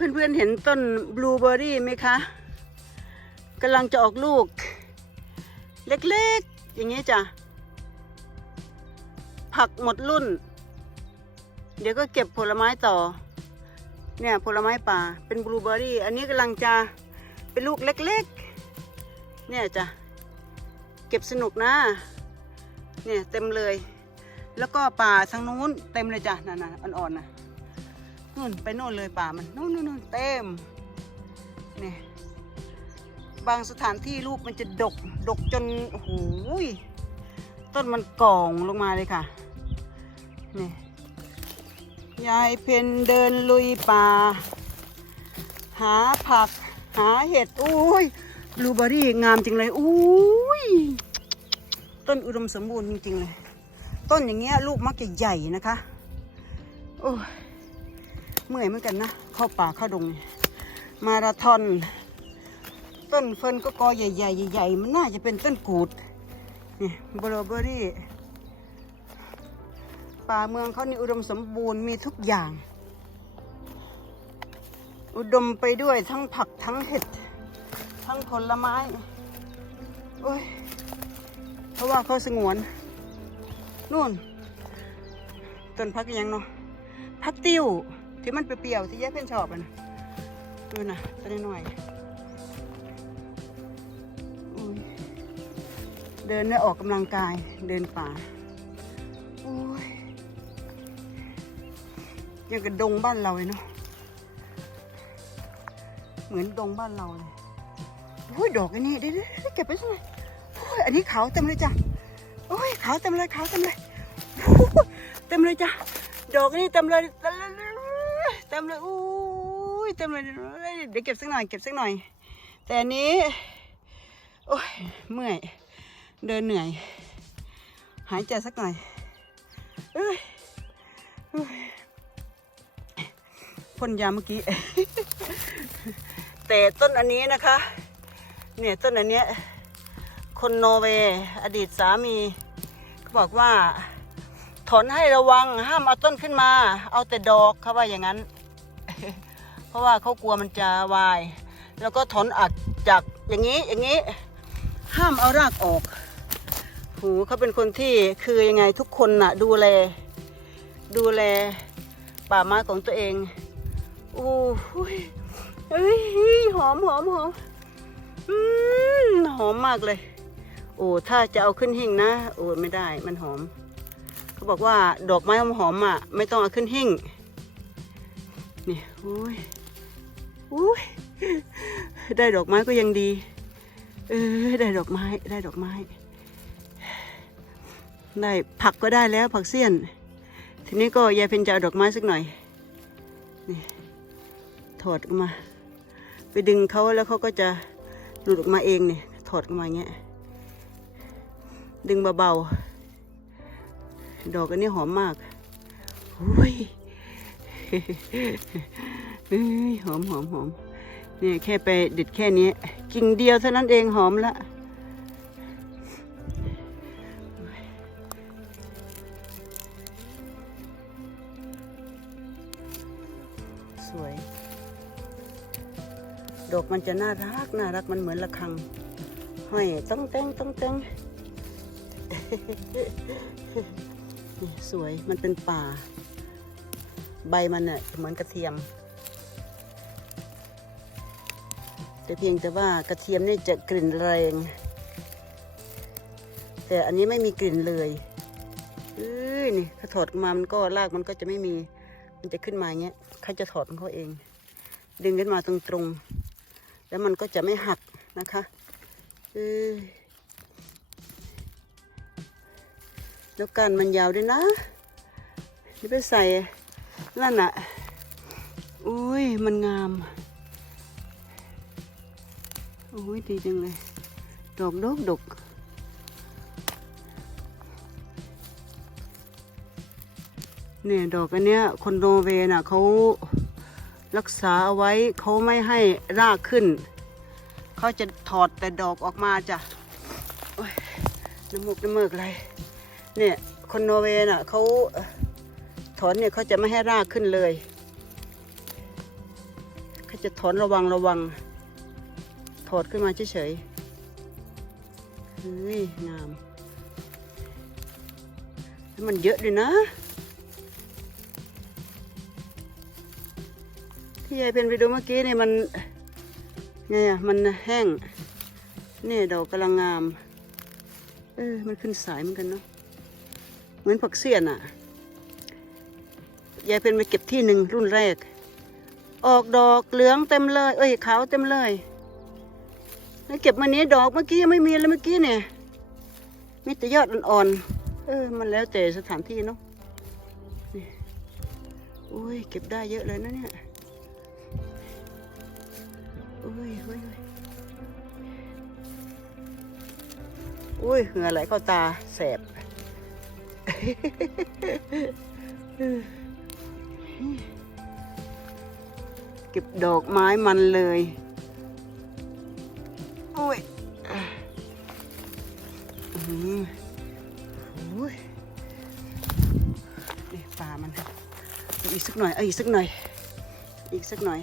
เพื่อนๆเห็นต้นบลูเบอร์รี่ไหมคะกำลังจะออกลูก เล็กๆ อย่างนี้จ้ะ ผักหมดรุ่น เดี๋ยวก็เก็บผลไม้ต่อ เนี่ยผลไม้ป่าเป็นบลูเบอร์รี่ อันนี้กำลังจะเป็นลูกเล็กๆ เนี่ยจ้ะ เก็บสนุกนะ เนี่ยเต็มเลย แล้วก็ป่าทางนู้นเต็มเลยจ้ะนั่นๆอ่อนๆนะ นู่นไปโน่นเลยป่ามันนู่นนู่นเต็มเนี่ยบางสถานที่ลูกมันจะดก ดกจนโอ้โหยต้นมันก่องลงมาเลยค่ะนี่ยายเพนเดินลุยป่า หาผัก หาเห็ดอุ้ยบลูเบอร์รี่งามจริงเลยอุ้ยต้นอุดมสมบูรณ์จริงๆเลย ต้นอย่างเงี้ยลูกมักจะใหญ่นะคะ โอ้ย เมื่อยเหมือนกันนะ เข้าป่าเข้าดง มาราธอน ต้นเฟิร์นก็กอใหญ่ๆใหญ่ๆมันน่าจะเป็นต้นกูดนี่บลูเบอร์รี่ ป่าเมืองเขานี่อุดมสมบูรณ์มีทุกอย่าง อุดมไปด้วยทั้งผักทั้งเห็ด ทั้งผลไม้ โอ้ย เพราะว่าเขาสงวน นู่น ต้นพักยังเนาะพักติ้ว ที่มันเปรี้ยวๆที่แยกเพื่อนชอบอะนะดูนะตัวน้อยเดินแล้ออกกำลังกายเดินป่าโอ้ยยังกับดงบ้านเราเลยเนาะเหมือนดงบ้านเราเลยโอ้ยดอกอันนี้เดี๋ยวเก็บไปสักหน่อยโอ้ยอันนี้ขาวเต็มเลยจ้ะโอ้ยขาวเต็มเลยขาวเต็มเลยเต็มเลยจ้ะดอกนี่เต็มเลยเต็มเลย เต็มเลยอุ้ยเต็มเลยเดี๋ยวเก็บสักหน่อยเก็บสักหน่อย แต่อันนี้โอ้ยเมื่อยเดินเหนื่อย หายใจสักหน่อยเอ้ยเอ้ยพ่นยาเมื่อกี้ แต่ต้นอันนี้นะคะ เนี่ยต้นอันเนี้ยคนโนเวย์อดีตสามีเขาบอกว่า ถอนให้ระวังห้ามเอาต้นขึ้นมา เอาแต่ดอกเขาว่าอย่างนั้น เพราะว่าเขากลัวมันจะวาย แล้วก็ถอนอัดจากอย่างนี้อย่างนี้ ห้ามเอารากออกหูเขาเป็นคนที่คือยังไงทุกคนน่ะ ดูแล ดูแลป่าไม้ของตัวเองโอ้ยเอ้ยหอมหอมหอมอืมหอมมากเลย โอ้ถ้าจะเอาขึ้นหิ้งนะ โอ้ไม่ได้มันหอม เขาบอกว่าดอกไม้หอมหอมๆอะไม่ต้องเอาขึ้นหิ้งนี่อุ้ยอุ้ยได้ดอกไม้ก็ยังดี เออได้ดอกไม้ได้ดอกไม้ ได้ผักก็ได้แล้วผักเสี้ยน ทีนี้ก็ยายเพ็ญจะเอาดอกไม้สักหน่อยนี่ถอดออกมา ไปดึงเขาแล้วเขาก็จะหลุดออกมาเองเนี่ยถอดออกมาอย่างเงี้ยดึงเบาๆ ดอกอันนี้หอมมากอุ้ยเอ้ยหอมหอมหอมเนี่ยแค่ไปเด็ดแค่นี้กิ่งเดียวเท่านั้นเองหอมละสวย ดอกมันจะน่ารักน่ารักมันเหมือนระฆังห้อยต้องแต่งต้องแต่ง สวยมันเป็นป่า ใบมันเน่ะเหมือนกระเทียม แต่เพียงแต่ว่ากระเทียมนี่จะกลิ่นแรง แต่อันนี้ไม่มีกลิ่นเลยเอ้ยนี่ถ้าถอดออกมามันก็รากมันก็จะไม่มี มันจะขึ้นมาอย่างเงี้ยเขาจะถอดของเขาเอง ดึงขึ้นมาตรงๆแล้วมันก็จะไม่หักนะคะเออ แล้วกันมันยาวด้วยนะนี่ไปใส่นั่นน่ะอุ้ยมันงามโอ้ยดีจังเลย ดอกดกดกเนี่ยดอกอันเนี้ยคนโนอร์เวน่ะเขารักษาเอาไว้เขาไม่ให้รากขึ้น เขาจะถอดแต่ดอกออกมาจ้ะโอ้ยน้ำมูกน้ำเมือกอะไร เนี่ยคนนอร์เวย์น่ะเขาถอนเนี่ยเขาจะไม่ให้รากขึ้นเลยเขาจะถอนระวังระวังถอดขึ้นมาเฉยๆเฮ้ยงามแล้วมันเยอะเลยนะที่ยายเป็นไปดูเมื่อกี้นี่มันไงอะมันแห้ง นี่ดอกกำลังงาม เออ มันขึ้นสายเหมือนกันเนาะ เหมือนผักเสี้ยนอะ ยายเป็นไปเก็บที่หนึ่งรุ่นแรก ออกดอกเหลืองเต็มเลย เอ้ยขาวเต็มเลยแล้วเก็บมานี้ดอกเมื่อกี้ยังไม่มีเลยเมื่อกี้เนี่ย มีแต่ยอดอ่อนๆ เออ มันแล้วแต่สถานที่เนาะนี่โอ้ยเก็บได้เยอะเลยนะเนี่ยโอ้ยโอ้ยโอ้ยโอ้ยเหงื่อไหลเข้าตาแสบ เก็บดอกไม้มันเลยโอ้ยอุ้ยนี่ปลามันอีกสักหน่อย เอาอีกสักหน่อย อีกสักหน่อย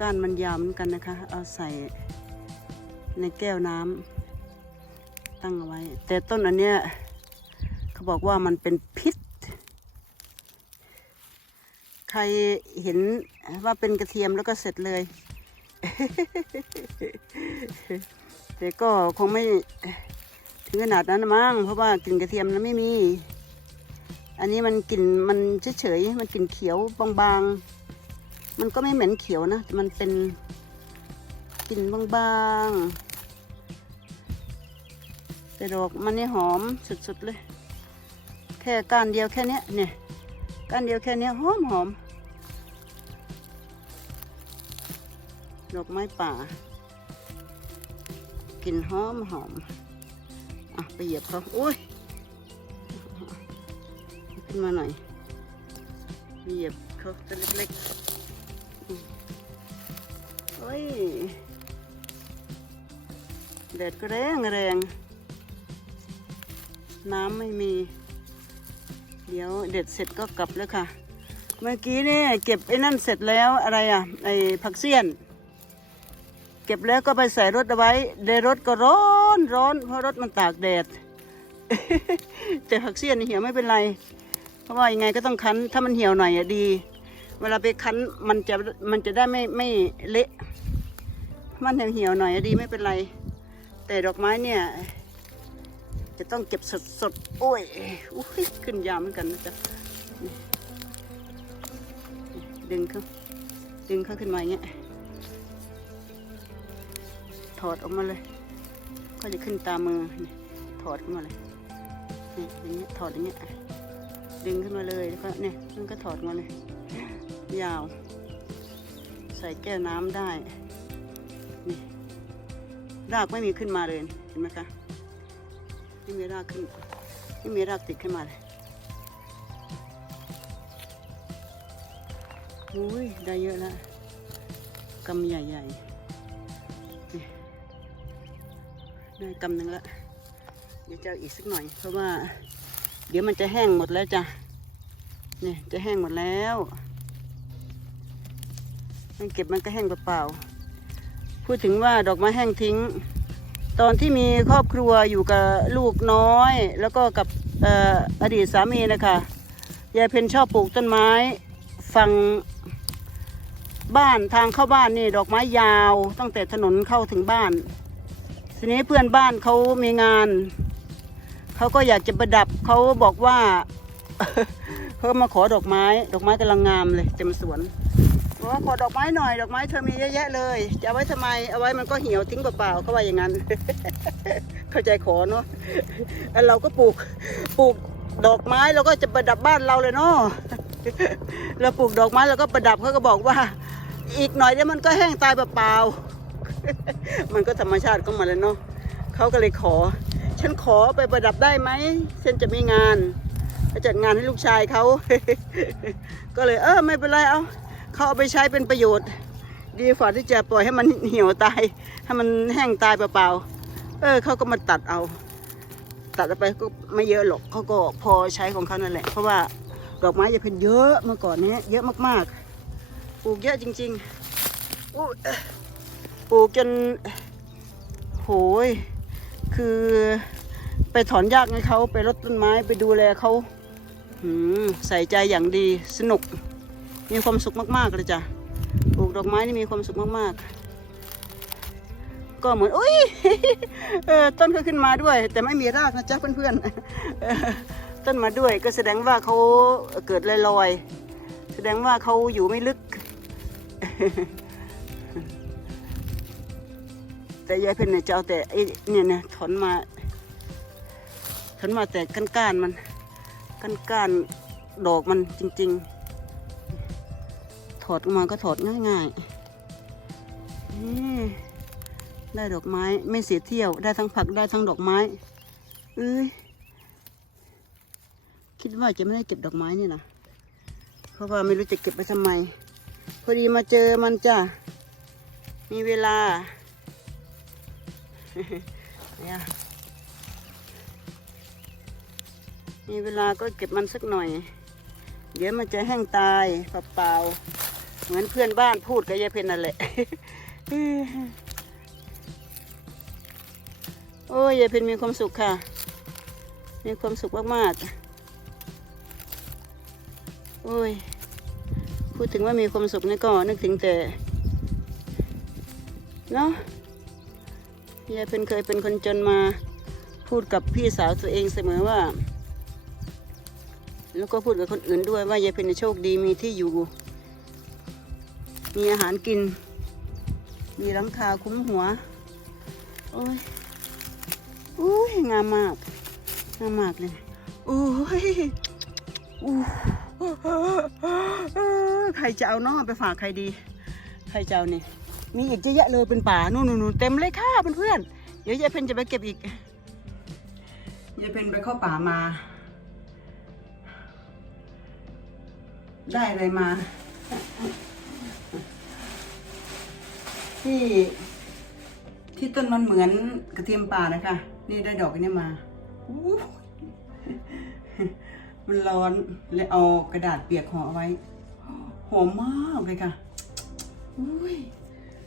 ก้านมันยาวเหมือนกันนะคะ เอาใส่ ในแก้วน้ำตั้งเอาไว้ แต่ต้นอันเนี้ยเขาบอกว่ามันเป็นพิษ ใครเห็นว่าเป็นกระเทียมแล้วก็เสร็จเลย แต่ก็คงไม่ถึงขนาดนั้นมั้งเพราะว่ากลิ่นกระเทียมนั้นไม่มี อันนี้มันกลิ่นมันเฉยๆมันกลิ่นเขียวบางๆ มันก็ไม่เหม็นเขียวนะ มันเป็น กลิ่นบางๆแต่ดอกมันนี่หอมสุดๆเลย แค่ก้านเดียวแค่นี้เนี่ยก้านเดียวแค่นี้หอมหอมดอกไม้ป่ากลิ่นหอมหอมอะไปเหยียบเขาโอ้ยขึ้นมาหน่อยเหยียบเขาตัวเล็กๆอืมโอ้ย แดดก็แรงแรง น้ำไม่มี เดี๋ยวเด็ดเสร็จก็กลับแล้วค่ะ เมื่อกี้นี่เก็บไอ้นั่นเสร็จแล้วอะไรอะไอ้ผักเสี้ยน เก็บแล้วก็ไปใส่รถเอาไว้ในรถก็ร้อนร้อนเพราะรถมันตากแดด แต่ผักเสี้ยนเหี่ยวไม่เป็นไร เพราะว่ายังไงก็ต้องคั้นถ้ามันเหี่ยวหน่อยอะดี เวลาไปคั้นมันจะมันจะได้ไม่ไม่เละมันเหี่ยวๆหน่อยอะดีไม่เป็นไร แต่ดอกไม้เนี่ย จะต้องเก็บสดสดๆโอ้ยอุ้ยขึ้นยาวเหมือนกันนะจ๊ะดึงเขาดึงเขาขึ้นมาอย่างเงี้ยถอดออกมาเลย ก็จะขึ้นตามมือถอดขึ้นมาเลยนี่อย่างเงี้ยถอดอย่างเงี้ยดึงขึ้นมาเลยแล้วก็เนี่ยมันก็ถอดมาเลย ยาว ใส่แก้วน้ำได้ รากไม่มีขึ้นมาเลยเห็นไหมคะไม่มีรากขึ้นไม่มีรากติดขึ้นมาเลยอุ้ยได้เยอะแล้วกำใหญ่ๆได้กำหนึ่งแล้วเดี๋ยวจะอีกสักหน่อย เพราะว่า เดี๋ยวมันจะแห้งหมดแล้วจ้ะเนี่ยจะแห้งหมดแล้วมันเก็บมันก็แห้งเปล่าๆ พูดถึงว่าดอกไม้แห้งทิ้ง ตอนที่มีครอบครัวอยู่กับลูกน้อย แล้วก็กับอออดีตสามีนะคะยายเพนชอบปลูกต้นไม้ฝั่งบ้านทางเข้าบ้านนี่ดอกไม้ยาวตั้งแต่ถนนเข้าถึงบ้านทีนี้เพื่อนบ้านเขามีงานเขาก็อยากจะประดับเขาบอกว่าเขามาขอดอกไม้ ดอกไม้กำลังงามเลยเต็มสวน บอกว่าขอดอกไม้หน่อยดอกไม้เธอมีเยอะแยะเลย จะเอาไว้ทำไมเอาไว้มันก็เหี่ยวทิ้งเปล่าๆเขาว่าอย่างนั้น เข้าใจขอเนาะเราก็ปลูกปลูกดอกไม้เราก็จะประดับบ้านเราเลยเนาะเราปลูกดอกไม้เราก็ประดับเขาก็บอกว่า อีกหน่อยเดี๋ยวมันก็แห้งตายเปล่าๆมันก็ธรรมชาติของมันเลยเนาะเขาก็เลยขอ ฉันขอไปประดับได้ไหมฉันจะมีงานจัดงานให้ลูกชายเขาก็เลยเออไม่เป็นไรเอา เขาเอาไปใช้เป็นประโยชน์ ดีกว่าที่จะปล่อยให้มันเหี่ยวตาย ให้มันแห้งตายเปล่าๆเออเขาก็มาตัดเอา ตัดไปก็ไม่เยอะหรอกเขาก็พอใช้ของเขานั่นแหละ เพราะว่าดอกไม้จะเป็นเยอะเมื่อก่อนนี้เยอะมากๆปลูกเยอะจริงๆอู้ปลูกจนโหยคือไปถอนหญ้าให้เขาไปรดต้นไม้ไปดูแลเขาใส่ใจอย่างดีสนุก มีความสุขมากๆเลยจ้ะปลูกดอกไม้นี่มีความสุขมากๆ ก็เหมือนอุ้ยเออต้นก็ขึ้นมาด้วย แต่ไม่มีรากนะจ๊ะเพื่อนๆต้นมาด้วยก็แสดงว่าเขาเกิดลอยๆแสดงว่าเขาอยู่ไม่ลึก แต่ยายเพ็ญเนี่ยจะเอาแต่ไอ้เนี่ยเนี่ยถอนมาถอนมาแต่ก้านๆมันก้านๆดอกมันจริง ๆ อดออกมาก็ถอดง่ายๆนี่ได้ดอกไม้ไม่เสียเที่ยว ได้ทั้งผักได้ทั้งดอกไม้เอ้ยคิดว่าจะไม่ได้เก็บดอกไม้นี่นะเพราะว่าไม่รู้จะเก็บไปทำไม พอดีมาเจอมันจ้ะมีเวลาเนี่ยมีเวลาก็เก็บมันสักหน่อย เดี๋ยวมันจะแห้งตายเปล่าๆ เหมือนเพื่อนบ้านพูดกับยายเพนนั่นแหละ โอ้ยยายเพนมีความสุขค่ะ มีความสุขมากๆ โอ้ย พูดถึงว่ามีความสุขนี่ก็นึกถึงแต่เนาะยายเป็นเคยเป็นคนจนมาพูดกับพี่สาวตัวเองเสมอว่า แล้วก็พูดกับคนอื่นด้วยว่ายายเป็นโชคดีมีที่อยู่ มีอาหารกิน มีหลังคาคุ้มหัว โอ้ยโอ้ยงามมาก งามมากเลยโอ้ยอู้ใครจะเอาน้อไปฝากใครดี ใครจะเอานี่มีอีกเยอะแยะเลยเป็นป่านู่นนู่นเต็มเลยค่ะเพื่อนๆเดี๋ยวยายเพนจะไปเก็บอีกยายเพนไปเข้าป่ามา ได้อะไรมา ที่ที่ต้นมันเหมือนกระเทียมป่านะคะ นี่ได้ดอกอันนี้มาอู้มันร้อนเลยเอากระดาษเปียกห่อเอาไว้ หอมมากเลยค่ะอุ้ย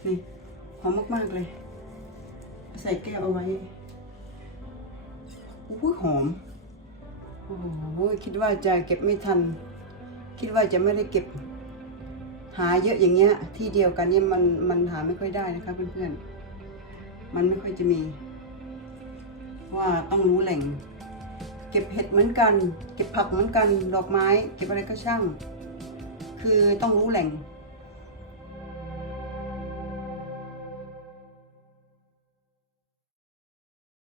นี่หอมมากๆเลย ใส่แก้วเอาไว้อุ้ยหอม โอ้โหคิดว่าจะเก็บไม่ทัน คิดว่าจะไม่ได้เก็บ หาเยอะอย่างเงี้ย ที่เดียวกันเนี่ยมันมันหาไม่ค่อยได้นะคะเพื่อนๆ มันไม่ค่อยจะมี ว่าต้องรู้แหล่ง เก็บเห็ดเหมือนกัน เก็บผักเหมือนกัน ดอกไม้ เก็บอะไรก็ช่าง คือต้องรู้แหล่ง